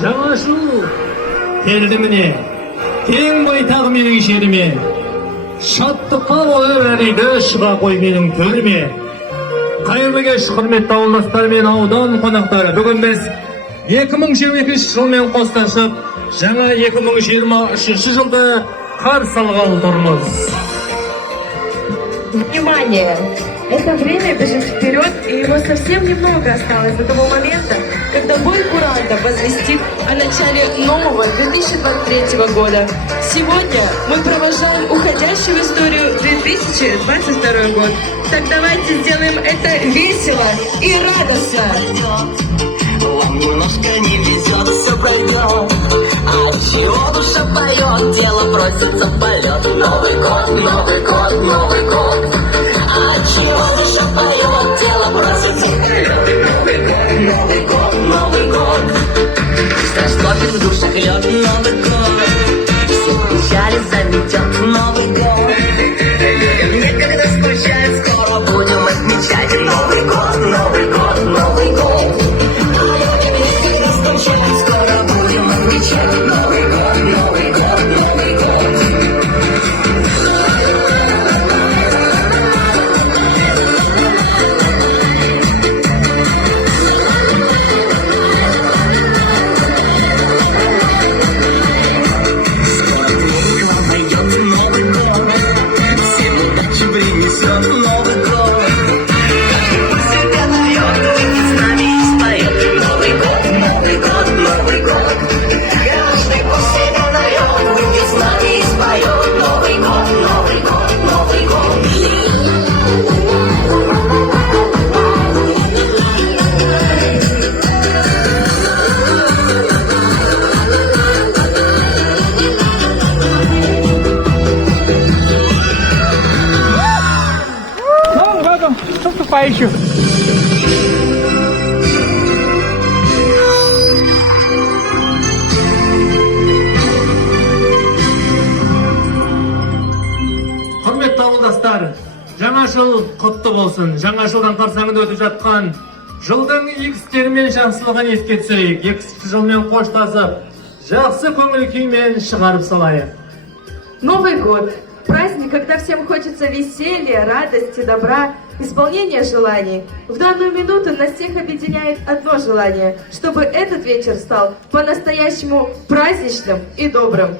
жаңа жыл келді міне, кең байтақ менің жеріме, шаттыққа толы әлейді шыға қой менің төріме. Қайырлы кеш, құрметті ауылдастар мен аудан қонақтары. Бүгін біз 2022 жылмен қоштасып, жаңа 2023 жылды қарсы алғалы тұрмыз. Внимание! Это время бежит вперед, и его совсем немного осталось до того момента, когда бой курантов возвестит о начале нового 2023 года. Сегодня мы провожаем уходящий в историю 2022 год. Так давайте сделаем это весело и радостно. Вам немножко не везет, все пройдет. А чего душа поет, тело просится в полет. Новый год, Новый год, Новый год. А чего душа поет, тело просится в полет. Новый год, Новый год, Новый год. Пусть растопит в душах лед. Новый год, все печали заметет. Новый год, людям некогда скучать. Скоро будем отмечать Новый год, Новый год, Новый год. Скоро будем отмечать Новый год, Новый год, Новый год. Скоро к вам придет Новый год, всем удачи принесет Новый год. Каждый пусть себя найдет, выйдет с нами и споет Новый год, Новый год, Новый год. Каждый пусть себя найдет, выйдет с нами и споет Новый год, Новый год, Новый год. Ну, в этом с наступающим. Құрметті ауылдастар, жаңа жыл құтты болсын. Жаңа жылдан қарсаңында өтіп жатқан жылдың игі істері мен жақсылығын еске түсірейік. Екінші жылмен қоштасып, жақсы көңіл күймен шығарып салайық. Новый год. Праздник, когда всем хочется веселья, радости, добра, исполнения желаний. В данную минуту нас всех объединяет одно желание, чтобы этот вечер стал по-настоящему праздничным и добрым.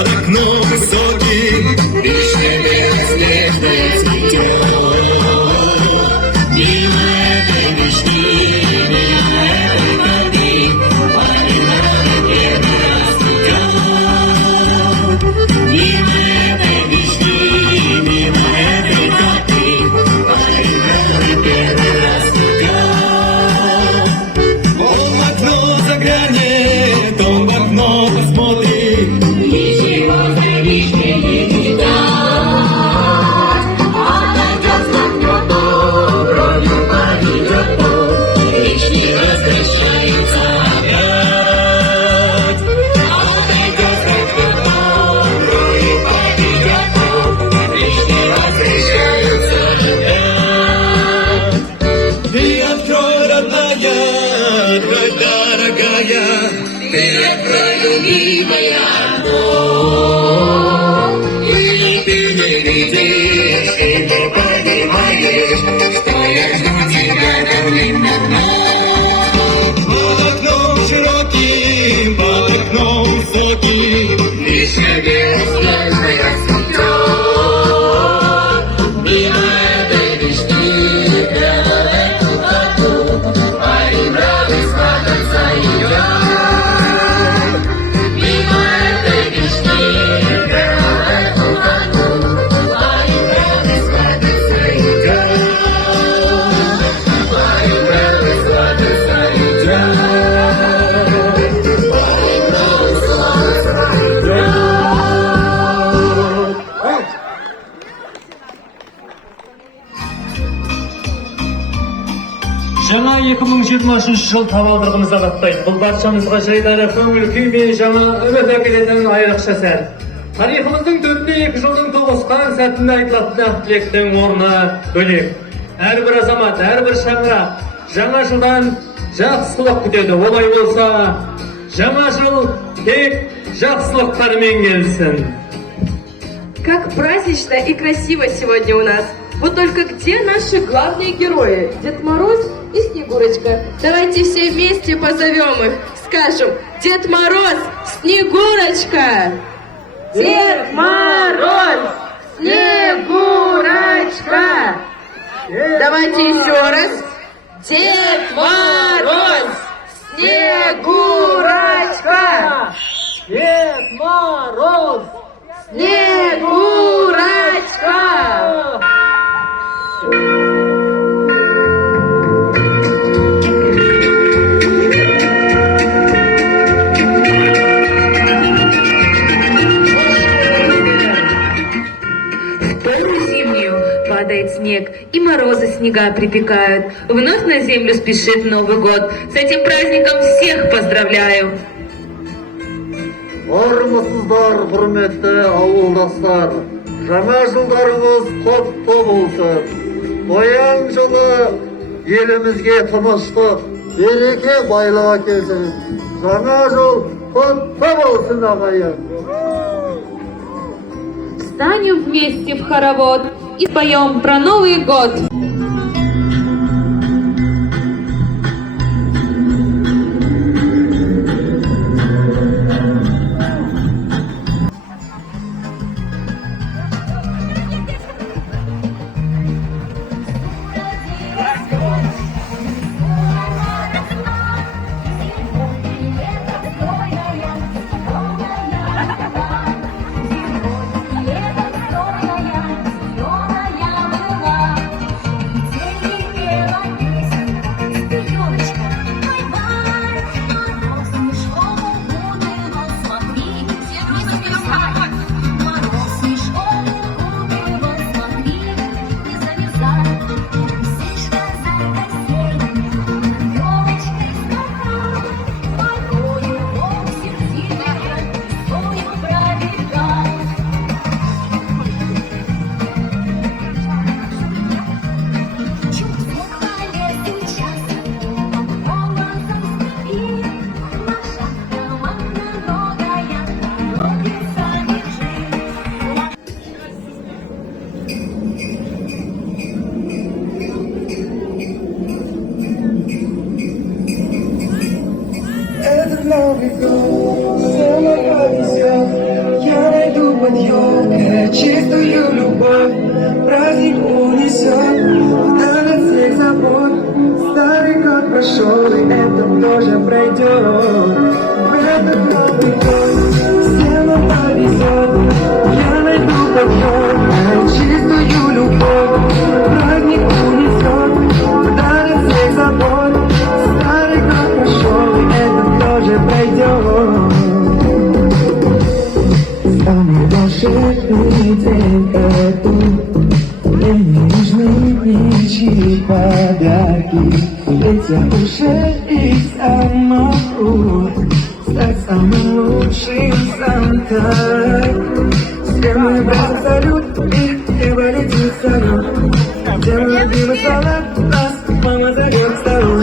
под окном высоким вишневый снежный цветет. Мимо этой вишни, мимо этой коты, парень на реке растет. Мимо этой вишни, мимо этой коты, парень на реке растет. Он в окно заглянет, он в окно посмотрит, ничего за вишней не видать. Отойдет, смахнет, бровью поведет, вишни возвращаются опять. Отойдет, смахнет, бровью поведет, вишни возвращаются опять. Ты открой, родная, открой, дорогая, ты открой, любимая, окно. Или ты не видишь, и не понимаешь, что я жду тебя давным-давно. Под окном широким, под окном высоким, вишня белоснежная цветет. Мимо этой вишни, прямо в эту хату, парень бравый свататься идет. Мимо этой вишни, прямо в эту хату, парень бравый свататься идет. Парень бравый свататься идет. Парень бравый свататься идет. Жаңа 2020 жыл табалдырығымызда баттайды. Бұл баршамызға жайдары көңіл күй мен жаңа үміт әкелетін айрықша сәт. Тарихымыздың төрінде 2 жылдың тоғысқан сәтінде айтылатын ақ тілектің орны бөлек. Әрбір азамат, әрбір шаңырақ жаңа жылдан жақсылық күтеді. Олай болса, жаңа жыл тек жақсылықтармен келсін. Как празднично и красиво сегодня у нас. Вот только где наши главные герои? Дед Мороз и Снегурочка. Давайте все вместе позовем их. Скажем: Дед Мороз, Снегурочка! Дед Мороз, Снегурочка! Давайте еще раз. Дед Мороз, Снегурочка! Дед Мороз! Снегурочка! В пору зимнюю падает снег, и морозы снега припекают. Вновь на землю спешит Новый год. С этим праздником всех поздравляю! Армысыздар, құрметті ауылдастар. Жаңа жылдарыңыз құтты болсын. Тоян жылы елімізге тыныштық, береке байлық әкелсін. Жаңа жыл құтты болсын, ағайын. Встанем вместе в хоровод и споем про Новый год. Новый год, все находится, я под елкой чистую любовь. Праздник унесет вдаль от всех забот. Старый год прошел, и это тоже пройдет. В этот Новый год всем нам повезет. Я найду под елкой чистую любовь. Праздник унесет вдаль от всех забот. Старый год прошел, и это тоже пройдет. Самый волшебный день это. Мне не нужны ничьи подарки, ведь я уже их сам могу стать самым лучшим Сантой. Все мои братья салют, и небо летит салют. Делаю любимый салат, нас мама зовет к столу.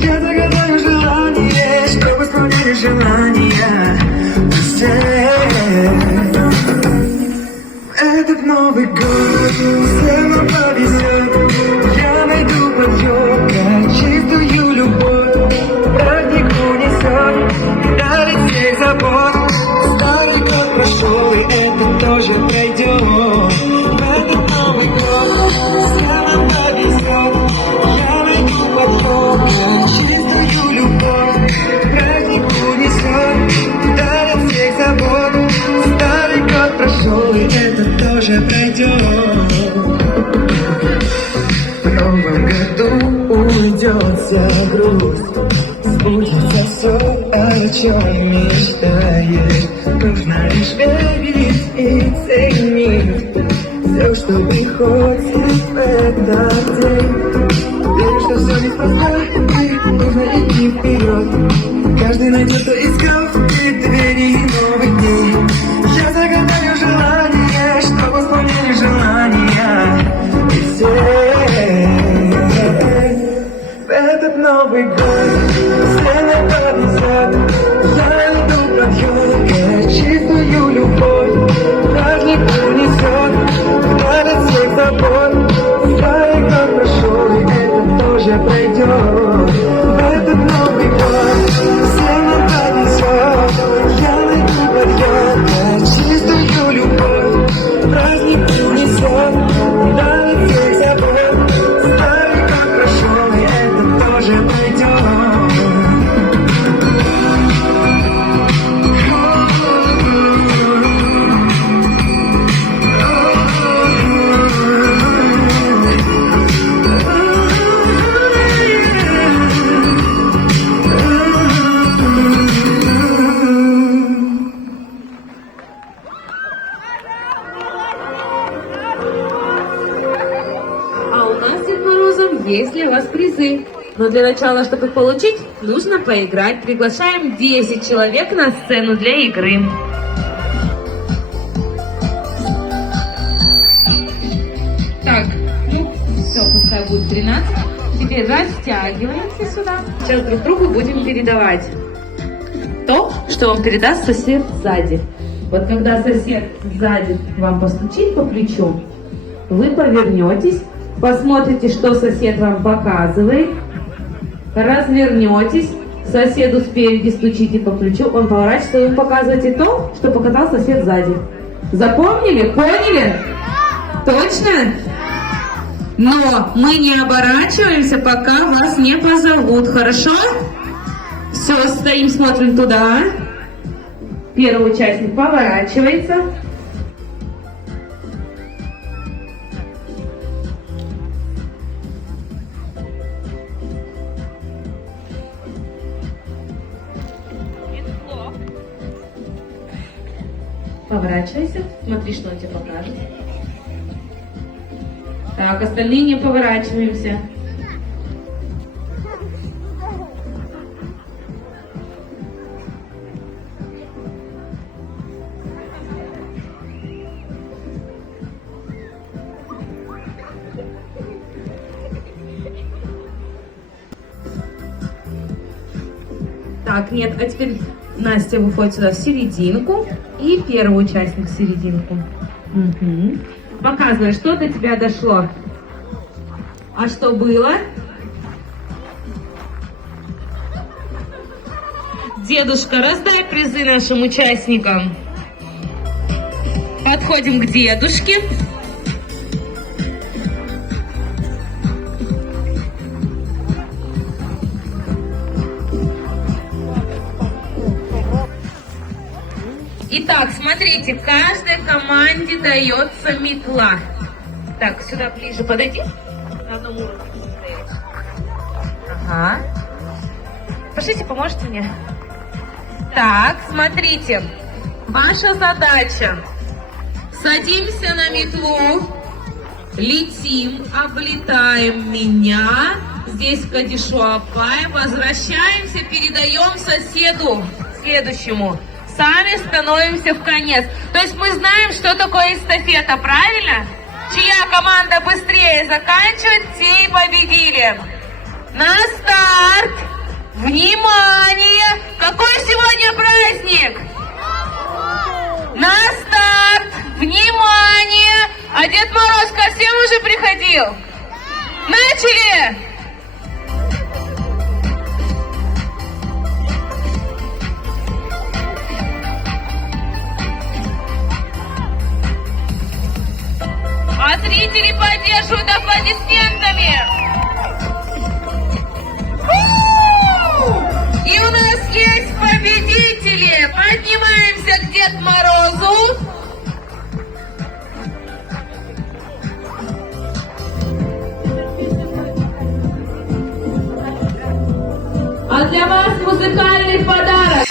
Я загадаю желание, чтобы исполнили желания всех. Этот Новый год всем нам повезет. Я найду под елкой чистую любовь. Праздник унесет вдаль от всех забот. Старый год прошел, и это тоже пройдет. В этот Новый год всем нам повезет. Я найду под елкой чистую любовь. Праздник унесет вдаль от всех забот. Старый год прошел, и это тоже пройдет. В новом году уйдет вся грусть. Сбудется все, о чем мечтаешь. Нужно лишь верить и ценить все, что приходит в этот день. Верю, что все неспроста, и нужно идти вперед. Каждый найдет, кто искал в преддверии новых дней. Я загадаю желание, чтобы исполнили желания. И все в этот Новый год всем нам повезет. Я иду под елкой чистую любовь. Праздник унесет вдаль от всех забот. Старый год прошел, и это тоже пройдет. В этот Новый год всем нам повезет. Я найду под елкой чистую любовь. Праздник унесет вдаль от всех забот. Старый год прошел, и это тоже пройдет. А у нас, Дед Морозов, есть для вас призы. Но для начала, чтобы их получить, нужно поиграть. Приглашаем 10 человек на сцену для игры. Так, ну, все, пускай будет 13. Теперь растягиваемся сюда. Сейчас друг другу будем передавать то, что вам передаст сосед сзади. Вот когда сосед сзади вам постучит по плечу, вы повернетесь, посмотрите, что сосед вам показывает, развернетесь, соседу спереди стучите по плечу, он поворачивается, и вы показываете то, что показал сосед сзади. Запомнили? Поняли? Точно? Но мы не оборачиваемся, пока вас не позовут, хорошо? Все, стоим, смотрим туда. Первый участник поворачивается. Поворачивайся, смотри, что он тебе покажет. Так, остальные не поворачиваемся. Так, нет, а теперь Настя выходит сюда в серединку. И первый участник в серединку. Угу. Показывай, что до тебя дошло. А что было? Дедушка, раздай призы нашим участникам. Подходим к дедушке. Итак, смотрите, каждой команде дается метла. Так, сюда ближе подойди. На одном уровне стоять. Ага. Пошлите, поможете мне? Так, смотрите. Ваша задача. Садимся на метлу. Летим, облетаем меня. Здесь кадишу опаем. Возвращаемся, передаем соседу следующему. Сами становимся в конец. То есть мы знаем, что такое эстафета, правильно? Чья команда быстрее заканчивает, те и победили. На старт! Внимание! Какой сегодня праздник? На старт! Внимание! А Дед Мороз ко всем уже приходил? Начали! А зрители поддерживают аплодисментами. И у нас есть победители. Поднимаемся к Деду Морозу. А для вас музыкальный подарок.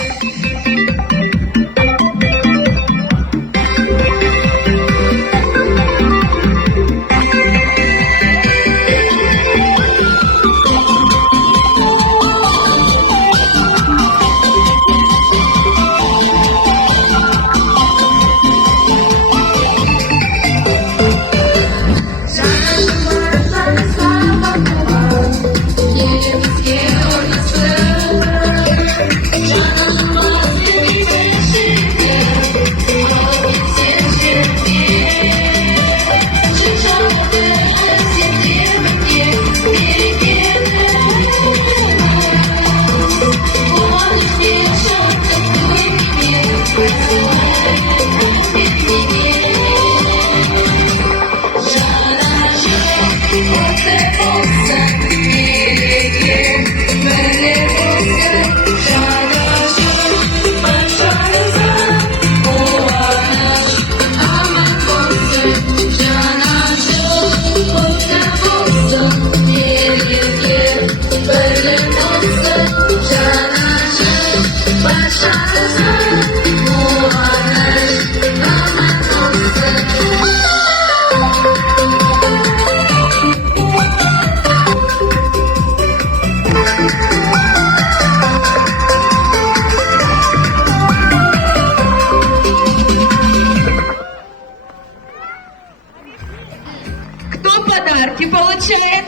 Кто подарки получает?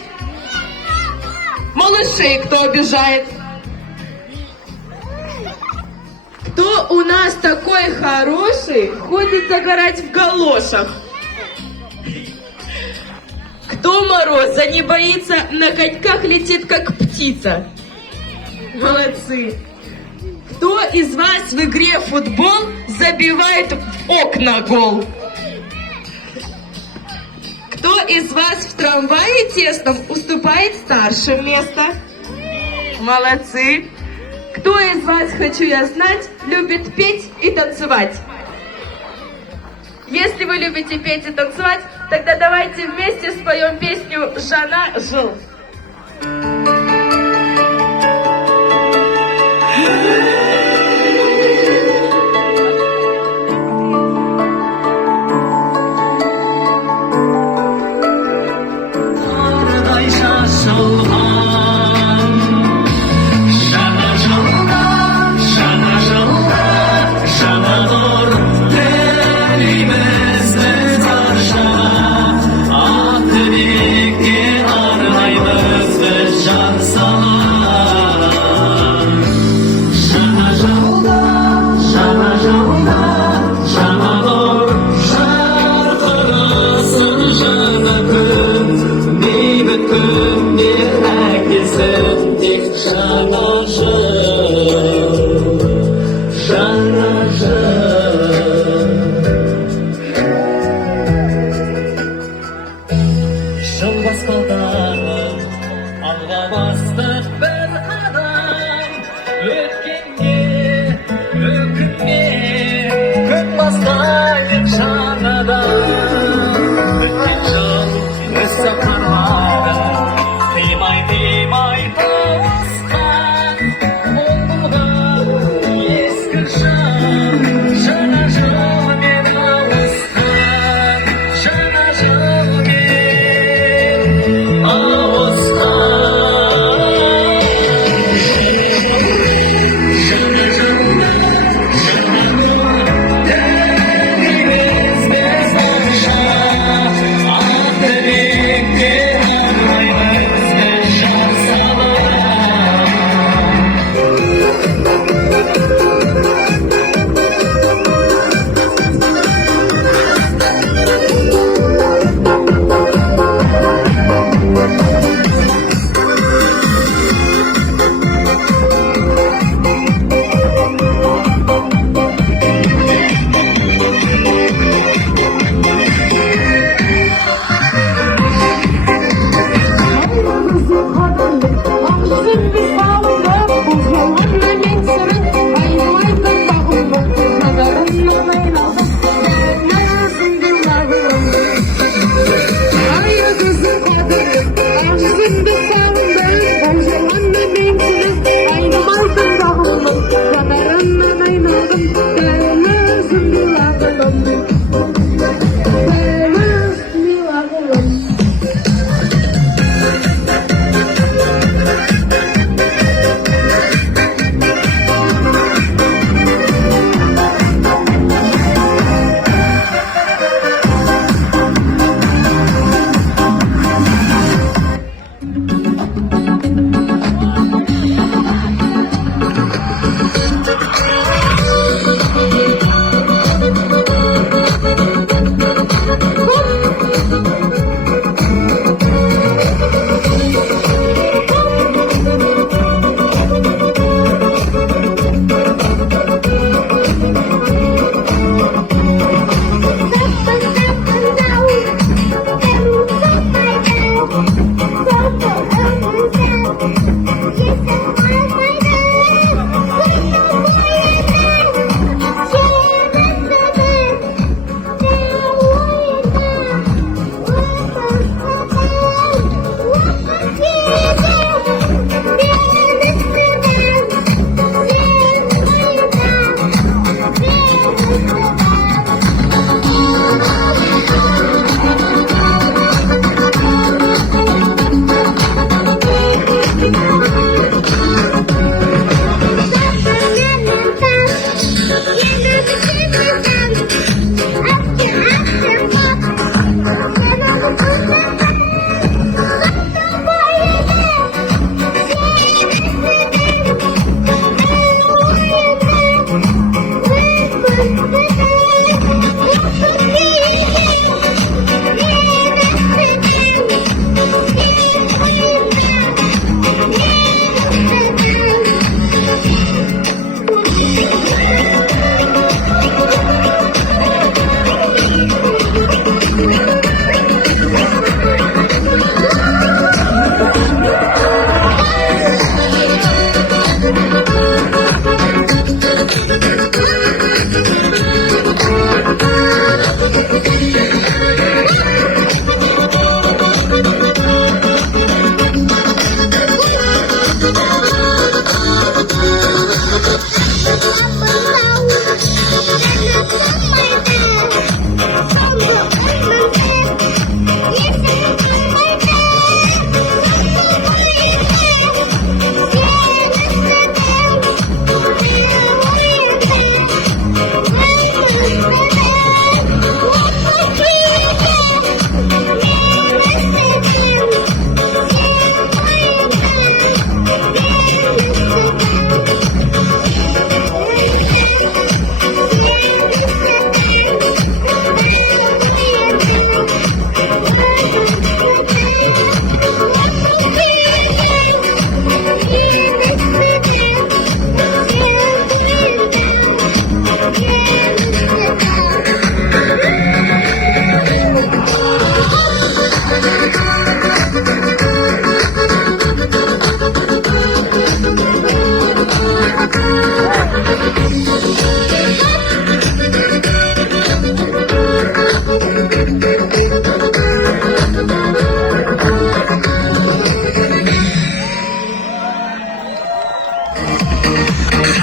Малышей кто обижает? Кто у нас такой хороший, ходит загорать в галошах? Кто Мороза не боится, на коньках летит, как птица? Молодцы! Кто из вас в игре в футбол забивает в окна гол? Кто из вас в трамвае тесном уступает старшим место? Молодцы! Кто из вас, хочу я знать, любит петь и танцевать? Если вы любите петь и танцевать, тогда давайте вместе споем песню «Жана жил».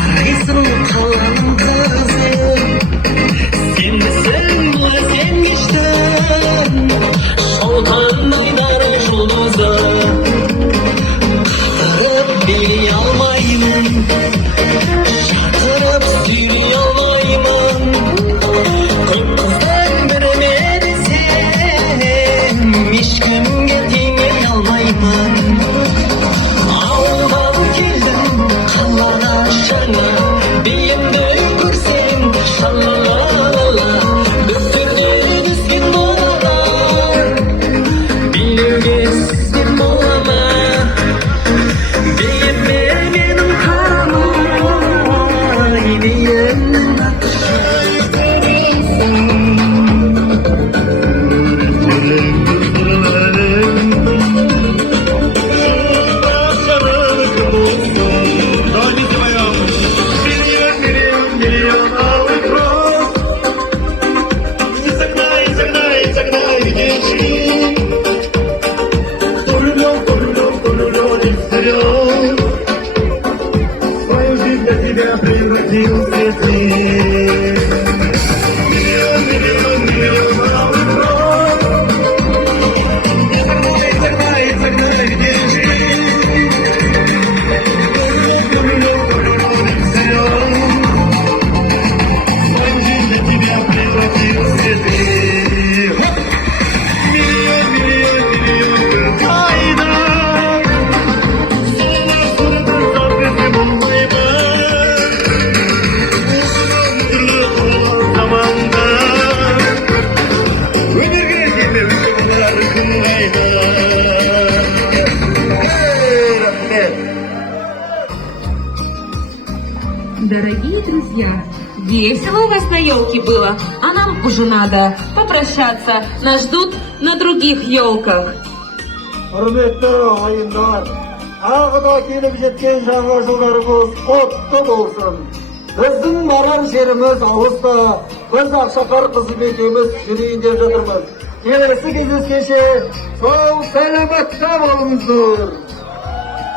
Karayısın kalan kızım Sen misin bu sen geçtin Şoltan oynarım жұлдызы Qadırıp bilgi almayman Şatırıp süyley almayman Көп қыздан біріме desem Ешкімге теңей алмаймын Ауылдан келдім қалада шаңа Биімді көрсем шалла-ла-ла Дәстүрде өскен балалар Билеуге сізден бола ма Биіме менің қарамай Биімнің Свою жизнь для тебя превратил в цветы. Миллион, миллион, миллион малых роз. Согнай, согнай, держи. Свою жизнь для тебя превратил в цветы. Миллион, миллион, миллион кайда. Дорогие друзья, весело у вас на елке было, а нам уже надо попрощаться. Нас ждут на других елках. Құрметті ағайындар, тағы да келіп жеткен жаңа жылдарымыз құтты болсын. Біздің барар жеріміз алыста, біз Ақшақар қызым екеуміз жүрейін деп жатырмыз. Келесі кездескенше сау сәлематта болыңыздар.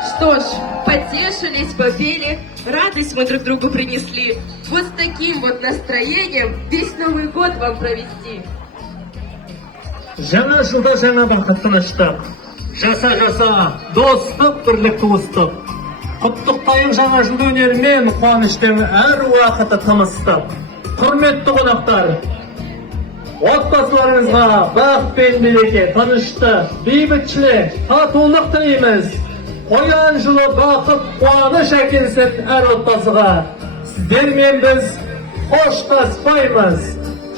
Что ж, потешились, попели, радость мы друг другу принесли. Вот с таким вот настроением весь Новый год вам провести. Жаңа жылда жаңа бақыт тыныштық. Жаса, достық, бірлік туыстық. Құттықтайын жаңа жылды өнермен, қуаныштың әр уақыты тымыстық. Құрметті қонақтар, отбасыларыңызға бақ пен береке, тыныштық, бейбітшілік, татулық тілейміз. Қоян жылы бақыт, қуаныш әкелсін әр отбасыға. Сіздермен біз қоштаспаймыз.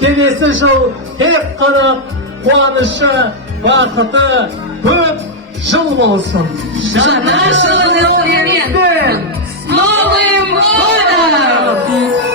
Келесі жыл тек қана қуанышы, бақыты көп жыл болсын. Жаңа жылдың С Новым годом!